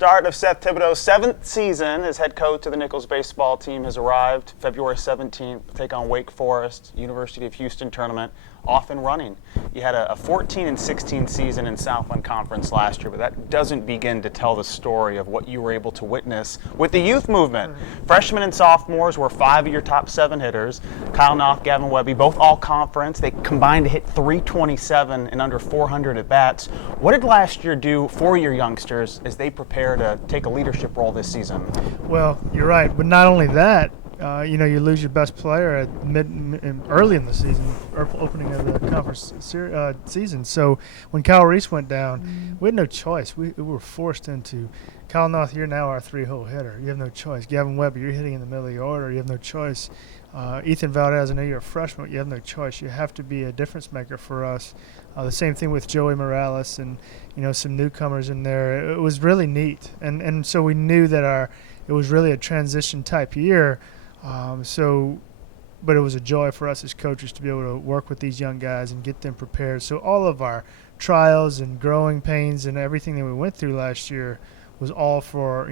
Start of Seth Thibodeaux' 7th season as head coach of the Nicholls baseball team has arrived. February 17th, take on Wake Forest, University of Houston tournament, off and running. You had a 14-16 season in Southland Conference last year, but that doesn't begin to tell the story of what you were able to witness with the youth movement. Freshmen and sophomores were 5 of your top 7 hitters. Kyle Knopf, Gavin Webby, both all conference. They combined to hit 327 and under 400 at bats. What did last year do for your youngsters as they prepare to take a leadership role this season? Well, you're right, but not only that, you lose your best player at early in the season, opening of the conference season. So when Kyle Reese went down, we had no choice. We were forced into Kyle Knopf. You're now our 3-hole hitter. You have no choice. Gavin Webber, you're hitting in the middle of the order. You have no choice. Ethan Valdez, I know you're a freshman, but you have no choice. You have to be a difference maker for us. The same thing with Joey Morales and some newcomers in there. It was really neat, and so we knew that it was really a transition type year. But it was a joy for us as coaches to be able to work with these young guys and get them prepared. So all of our trials and growing pains and everything that we went through last year was all for,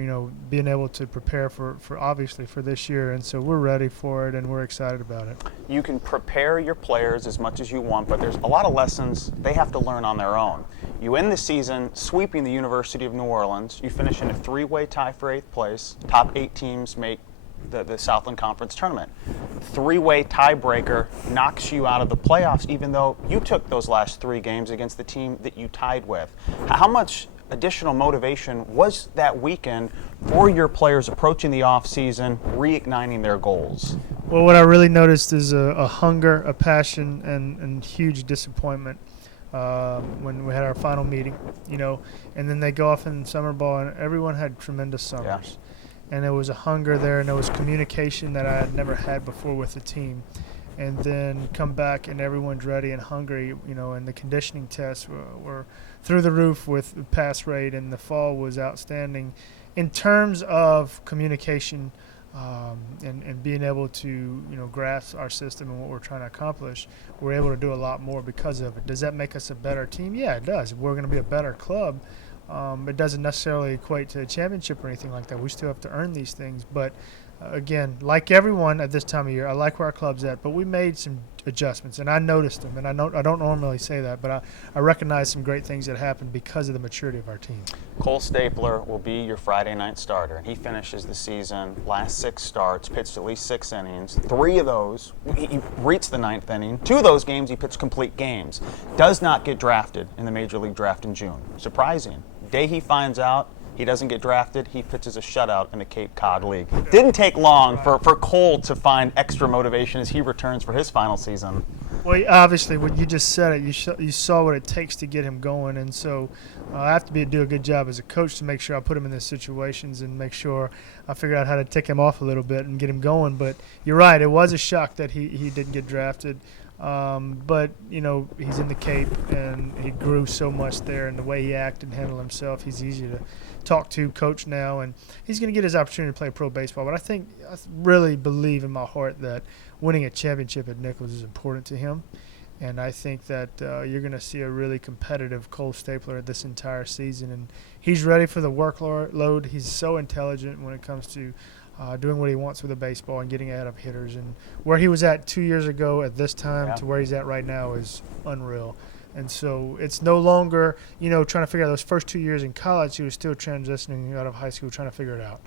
being able to prepare for obviously for this year. And so we're ready for it and we're excited about it. You can prepare your players as much as you want, but there's a lot of lessons they have to learn on their own. You end the season sweeping the University of New Orleans. You finish in a 3-way tie for 8th place. Top 8 teams make the Southland Conference tournament. 3-way tiebreaker knocks you out of the playoffs, even though you took those last 3 games against the team that you tied with. How much additional motivation was that weekend for your players approaching the offseason, reigniting their goals? Well, what I really noticed is a hunger, a passion, and huge disappointment when we had our final meeting, and then they go off in summer ball, and everyone had tremendous summers. Yeah. And there was a hunger there, and there was communication that I had never had before with the team. And then come back, and everyone's ready and hungry, and the conditioning tests were through the roof with the pass rate, and the fall was outstanding. In terms of communication and being able to, grasp our system and what we're trying to accomplish, we're able to do a lot more because of it. Does that make us a better team? Yeah, it does. We're going to be a better club. It doesn't necessarily equate to a championship or anything like that. We still have to earn these things. But, again, like everyone at this time of year, I like where our club's at. But we made some adjustments, and I noticed them. And I don't normally say that, but I recognize some great things that happened because of the maturity of our team. Cole Stapler will be your Friday night starter, and he finishes the season, last 6 starts, pitched at least 6 innings. 3 of those, he reached the 9th inning. 2 of those games, he pitched complete games. Does not get drafted in the Major League Draft in June. Surprising. Day he finds out he doesn't get drafted, he pitches a shutout in the Cape Cod League. Didn't take long for Cole to find extra motivation as he returns for his final season. Well, obviously, when you just said it, you saw what it takes to get him going, and so I have to do a good job as a coach to make sure I put him in those situations and make sure I figure out how to tick him off a little bit and get him going. But you're right, it was a shock that he didn't get drafted. But, he's in the Cape, and he grew so much there, and the way he acted and handled himself, he's easy to talk to, coach now, and he's going to get his opportunity to play pro baseball. But I really believe in my heart that winning a championship at Nicholls is important to him, and I think that you're going to see a really competitive Cole Stapler this entire season, and he's ready for the workload. He's so intelligent when it comes to doing what he wants with a baseball and getting ahead of hitters. And where he was at 2 years ago at this time to where he's at right now is unreal. And so it's no longer, trying to figure out those first 2 years in college, he was still transitioning out of high school, trying to figure it out.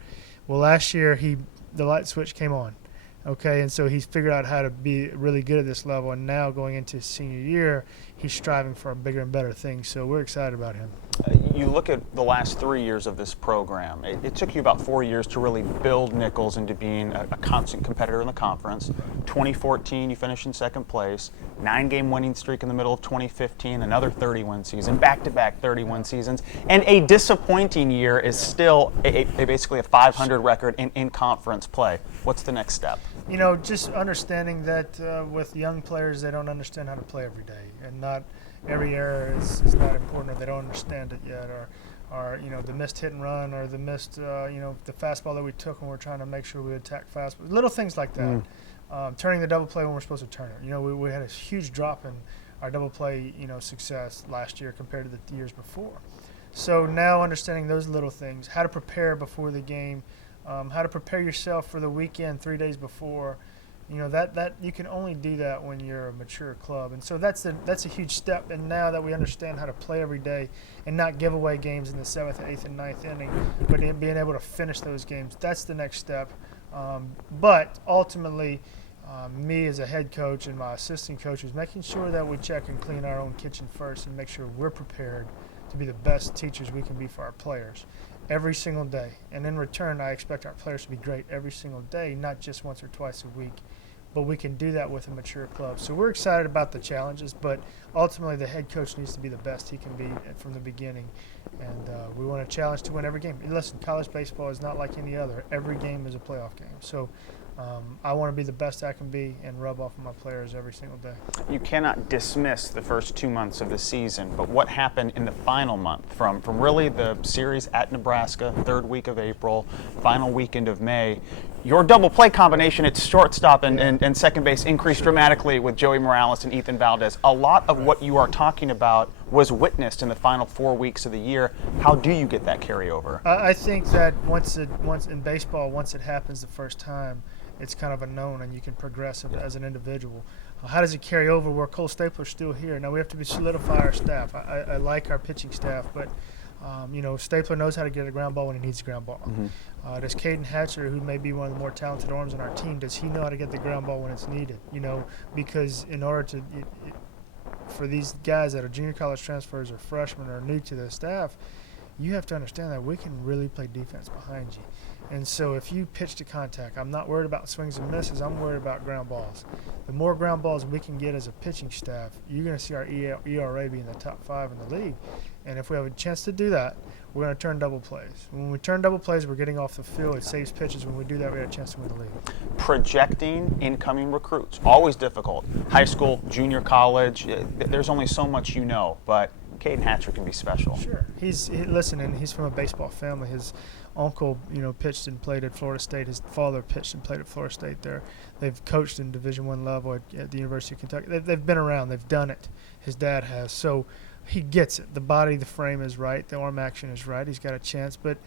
Well, last year the light switch came on. Okay, and so he's figured out how to be really good at this level, and now going into his senior year, he's striving for bigger and better things. So we're excited about him. You look at the last 3 years of this program. It took you about 4 years to really build Nicholls into being a constant competitor in the conference. 2014, you finished in 2nd place. 9-game winning streak in the middle of 2015, another 30-win season, back-to-back 30-win seasons. And a disappointing year is still basically a 500 record in conference play. What's the next step? Just understanding that with young players, they don't understand how to play every day, and not every error is not important, or they don't understand it yet, or the missed hit and run, or the missed the fastball that we took when we're trying to make sure we attack fastball, little things like that. Turning the double play when we're supposed to turn it. We had a huge drop in our double play success last year compared to the years before. So now understanding those little things, how to prepare before the game, how to prepare yourself for the weekend 3 days before, that you can only do that when you're a mature club. And so that's a huge step. And now that we understand how to play every day and not give away games in the 7th, 8th, and 9th inning, but being able to finish those games, that's the next step. But ultimately, me as a head coach and my assistant coaches, making sure that we check and clean our own kitchen first and make sure we're prepared to be the best teachers we can be for our players every single day. And in return, I expect our players to be great every single day, not just once or twice a week. But we can do that with a mature club. So we're excited about the challenges, but ultimately the head coach needs to be the best he can be from the beginning. And we want a challenge to win every game. And listen, college baseball is not like any other. Every game is a playoff game. So I want to be the best I can be and rub off on my players every single day. You cannot dismiss the first 2 months of the season, but what happened in the final month from really the series at Nebraska, 3rd week of April, final weekend of May, your double play combination at shortstop and second base increased dramatically with Joey Morales and Ethan Valdez. A lot of what you are talking about was witnessed in the final 4 weeks of the year. How do you get that carryover? I think that once in baseball, once it happens the first time, it's kind of a known, and you can progress as an individual. How does it carry over where Cole Stapler's still here? Now we have to solidify our staff. I like our pitching staff, but Stapler knows how to get a ground ball when he needs a ground ball. Mm-hmm. Does Caden Hatcher, who may be one of the more talented arms on our team, does he know how to get the ground ball when it's needed? Because in order to for these guys that are junior college transfers or freshmen or new to the staff, you have to understand that we can really play defense behind you. And so if you pitch to contact, I'm not worried about swings and misses. I'm worried about ground balls. The more ground balls we can get as a pitching staff, you're going to see our ERA be in the top 5 in the league. And if we have a chance to do that, we're going to turn double plays. When we turn double plays, we're getting off the field. It saves pitches. When we do that, we have a chance to win the league. Projecting incoming recruits, always difficult. High school, junior college, there's only so much you know, but Caden Hatcher can be special. Sure. He's from a baseball family. His uncle, pitched and played at Florida State. His father pitched and played at Florida State there. They've coached in Division I level at the University of Kentucky. They've been around. They've done it. His dad has. So he gets it. The body, the frame is right. The arm action is right. He's got a chance. But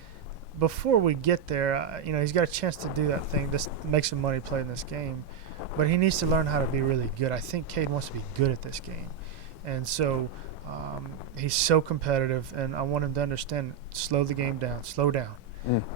before we get there, he's got a chance to do that thing, just make some money playing this game. But he needs to learn how to be really good. I think Cade wants to be good at this game. And so he's so competitive, and I want him to understand, slow the game down, slow down.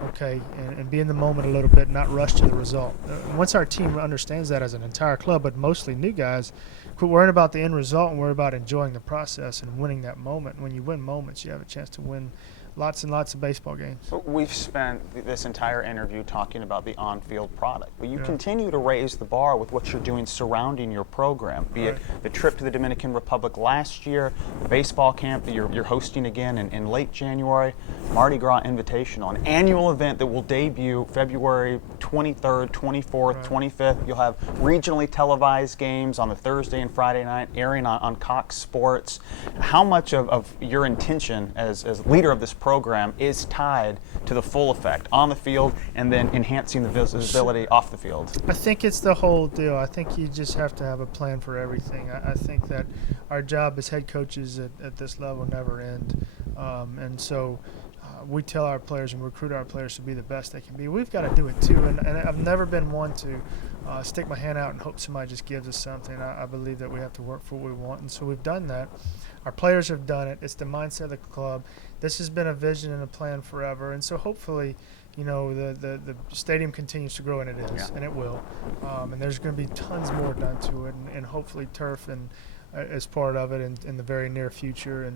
Okay, and be in the moment a little bit, not rush to the result. Once our team understands that as an entire club, but mostly new guys, quit worrying about the end result and worry about enjoying the process and winning that moment. When you win moments, you have a chance to win lots and lots of baseball games. We've spent this entire interview talking about the on-field product, but you continue to raise the bar with what you're doing surrounding your program, be it the trip to the Dominican Republic last year, the baseball camp that you're hosting again in late January, Mardi Gras Invitational, an annual event that will debut February 23rd, 24th, 25th. You'll have regionally televised games on the Thursday and Friday night, airing on Cox Sports. How much of your intention as leader of this program is tied to the full effect on the field and then enhancing the visibility off the field? I think it's the whole deal. I think you just have to have a plan for everything. I think that our job as head coaches at this level never end. And so we tell our players and recruit our players to be the best they can be. We've got to do it too. And I've never been one to stick my hand out and hope somebody just gives us something. I believe that we have to work for what we want. And so we've done that. Our players have done it. It's the mindset of the club. This has been a vision and a plan forever. And so hopefully, the stadium continues to grow, and it is, and it will. And there's going to be tons more done to it, and hopefully turf and as part of it in the very near future.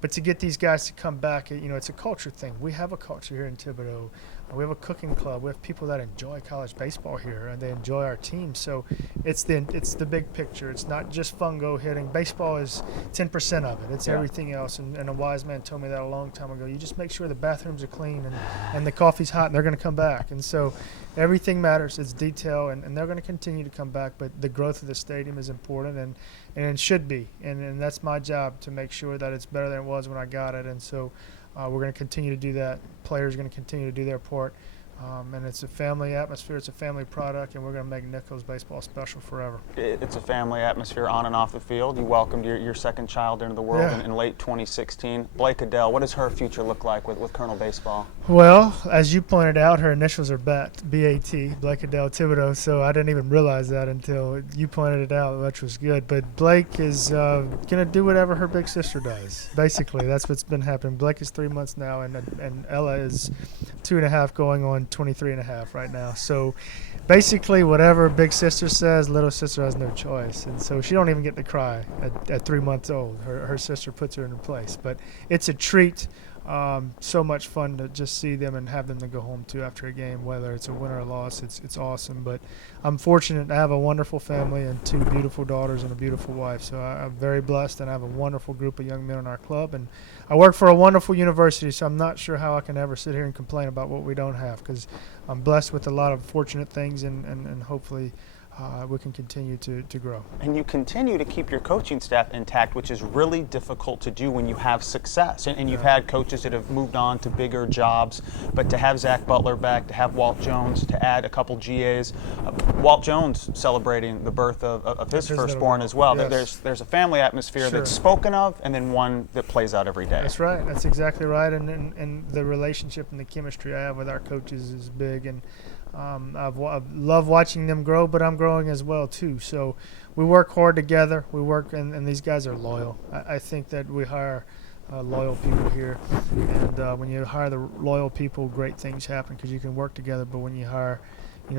But to get these guys to come back, it's a culture thing. We have a culture here in Thibodeaux. We have a cooking club. We have people that enjoy college baseball here, and they enjoy our team. So it's the big picture. It's not just fungo hitting. Baseball is 10% of it. It's everything else. And a wise man told me that a long time ago. You just make sure the bathrooms are clean and the coffee's hot, and they're going to come back. And so everything matters. It's detail, and they're going to continue to come back. But the growth of the stadium is important, and it should be. And that's my job, to make sure that it's better than it was when I got it. And so we're going to continue to do that. Players are going to continue to do their part. And it's a family atmosphere. It's a family product, and we're going to make Nicholls baseball special forever. It's a family atmosphere on and off the field. You welcomed your second child into the world in late 2016. Blake Adele, what does her future look like with Colonel Baseball? Well, as you pointed out, her initials are BAT, B-A-T, Blake Adele Thibodeaux, so I didn't even realize that until you pointed it out, which was good. But Blake is going to do whatever her big sister does. Basically, that's what's been happening. Blake is 3 months now, and Ella is 2.5 going on 23.5 right now. So basically, whatever big sister says, little sister has no choice. And so she don't even get to cry at 3 months old. Her sister puts her in place. But it's a treat. So much fun to just see them and have them to go home to after a game, whether it's a win or a loss. It's awesome. But I'm fortunate to have a wonderful family and 2 beautiful daughters and a beautiful wife. So I'm very blessed, and I have a wonderful group of young men in our club. And I work for a wonderful university, so I'm not sure how I can ever sit here and complain about what we don't have, because I'm blessed with a lot of fortunate things, and hopefully we can continue to grow. And you continue to keep your coaching staff intact, which is really difficult to do when you have success. And you've had coaches that have moved on to bigger jobs, but to have Zach Butler back, to have Walt Jones, to add a couple GAs, Walt Jones celebrating the birth of his firstborn as well. Yes. There's a family atmosphere that's spoken of, and then one that plays out every day. That's right. That's exactly right. And the relationship and the chemistry I have with our coaches is big. And I've loved watching them grow, but I'm growing as well too. So we work hard together. We work, and these guys are loyal. I think that we hire loyal people here, and when you hire the loyal people, great things happen because you can work together. But when you hire,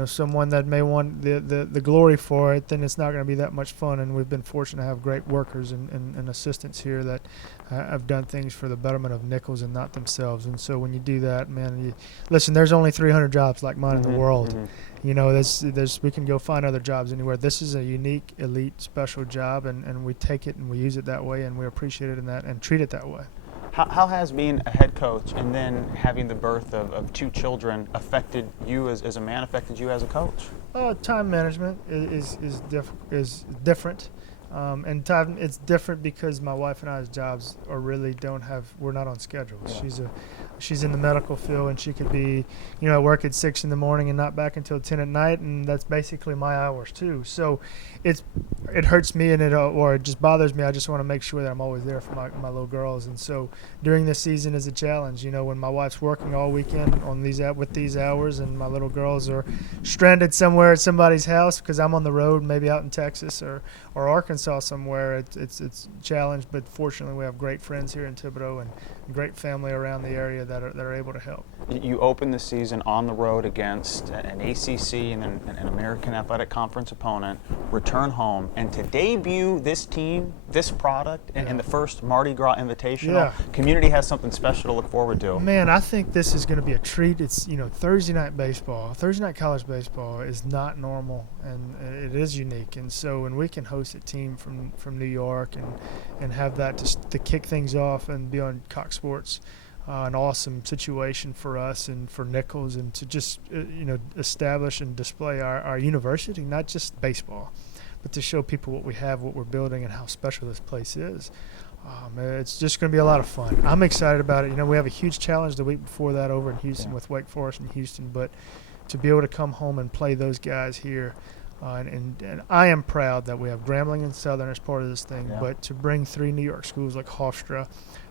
someone that may want the glory for it, then it's not going to be that much fun. And we've been fortunate to have great workers and assistants here that have done things for the betterment of Nicholls and not themselves. And so when you do that, man, listen, there's only 300 jobs like mine in the world. We can go find other jobs anywhere. This is a unique, elite, special job, and we take it and we use it that way, and we appreciate it in that and treat it that way. How has being a head coach and then having the birth of 2 children affected you as a man, affected you as a coach? Time management is different. And time, it's different because my wife and I's jobs we're not on schedule. Yeah. She's in the medical field, and she could be, at work at 6 in the morning and not back until 10 at night, and that's basically my hours too. So it hurts me, and it just bothers me. I just want to make sure that I'm always there for my little girls. And so during this season is a challenge. When my wife's working all weekend with these hours, and my little girls are stranded somewhere at somebody's house because I'm on the road, maybe out in Texas or Arkansas somewhere, it's a challenge. But fortunately, we have great friends here in Thibodeaux and great family around the area that are able to help. You opened the season on the road against an ACC and an American Athletic Conference opponent, return home, and to debut this team, this product, in the first Mardi Gras Invitational, community has something special to look forward to. Man, I think this is going to be a treat. It's, Thursday night baseball, Thursday night college baseball is not normal, and it is unique. And so when we can host a team from New York and have that to kick things off and be on Cox Sports, an awesome situation for us and for Nicholls, and to just establish and display our university, not just baseball, but to show people what we have, what we're building, and how special this place is. It's just going to be a lot of fun. I'm excited about it. We have a huge challenge the week before that over in Houston with Wake Forest in Houston, but to be able to come home and play those guys here, and I am proud that we have Grambling and Southern as part of this thing, but to bring 3 New York schools like Hofstra,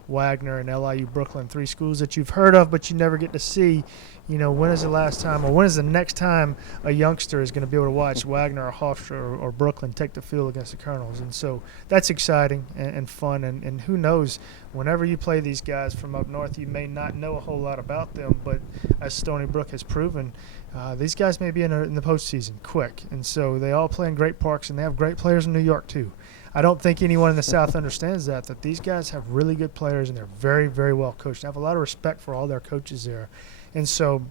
Wagner, and LIU Brooklyn, 3 schools that you've heard of but you never get to see. When is the last time, or when is the next time a youngster is going to be able to watch Wagner or Hofstra or Brooklyn take the field against the Colonels? And so that's exciting and fun, and who knows, whenever you play these guys from up north, you may not know a whole lot about them, but as Stony Brook has proven, these guys may be in the postseason quick. And so they all play in great parks, and they have great players in New York too. I don't think anyone in the South understands that these guys have really good players, and they're very, very well coached. I have a lot of respect for all their coaches there. And so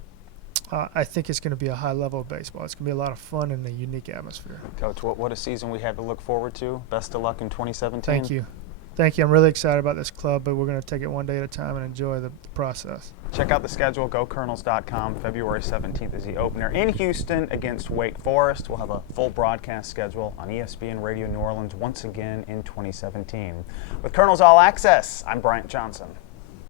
I think it's going to be a high level of baseball. It's going to be a lot of fun and a unique atmosphere. Coach, what a season we have to look forward to. Best of luck in 2017. Thank you. Thank you. I'm really excited about this club, but we're going to take it one day at a time and enjoy the process. Check out the schedule, GoColonels.com. February 17th is the opener in Houston against Wake Forest. We'll have a full broadcast schedule on ESPN Radio New Orleans once again in 2017. With Colonels All Access, I'm Bryant Johnson.